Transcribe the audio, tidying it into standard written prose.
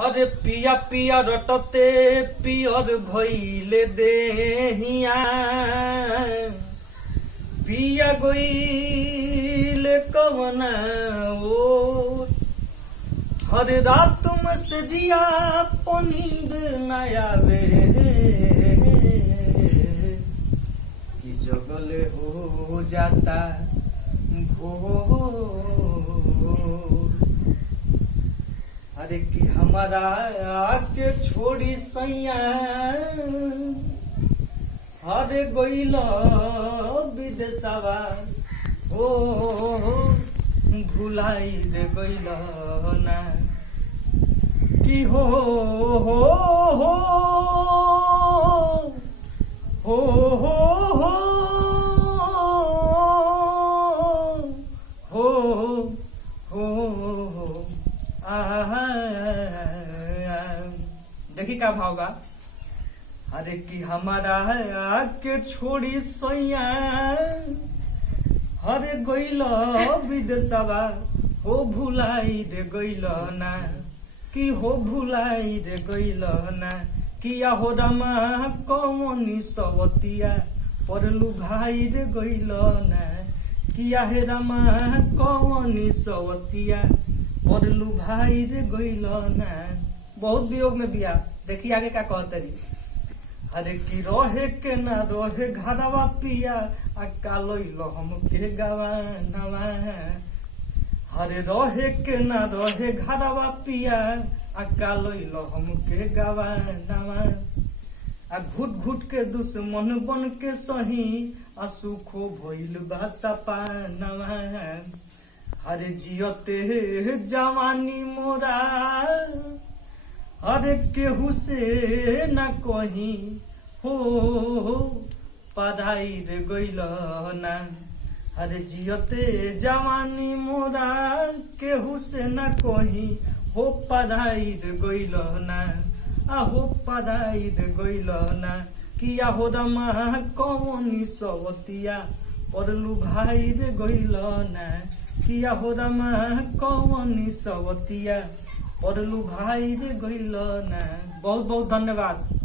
अरे पिया पिया रटते पियर भइले देहिया पिया गइले कवना ओ हर रात में से जिया नींद न आवे कि जगले हो जाता भोर। अरे कि हमारा आके छोड़ी सैया हरे गइला विदेशवा ओ भुलाई रे गइला ना कि हो हो हो हो हो हो हो देखी का भावगा। अरे कि हमारा आके छोड़ी सैया हरे गइल विदेशवा हो भुलाई रे गइल ना कि हो भुलाई रे गइल ना किया हो रमा कौनी सवतिया परलू भाई रे गइल ना किया हे रमा कौनी सवतिया परलू भाई रे गइल ना। बहुत वियोग में बिया। देखिए आगे का कहतरी। अरे कि रहे के ना रहे घरवा पिया आ कालोइल हम के गवानवा। अरे रहे के ना रहे घरवा पिया आ कालोइल हम के गवानवा। आ घुट घुट के दुश्मन बन के सही आ सुखो भइल बा सपानवा। अरे जियते जवानी मोरा अरे केहू से न कही हो पढ़ाई रे गइल ना। अरे जियते जवानी मोरा केहू से न कही हो पढ़ाई रे गइल ना हो पढ़ाई रे गइल ना किया हो रमा कौनी सवतिया परलू भाई रे गइल ना किया हो रमा कौनी सवतिया परलू भाई रे गइल ना। बहुत बहुत धन्यवाद।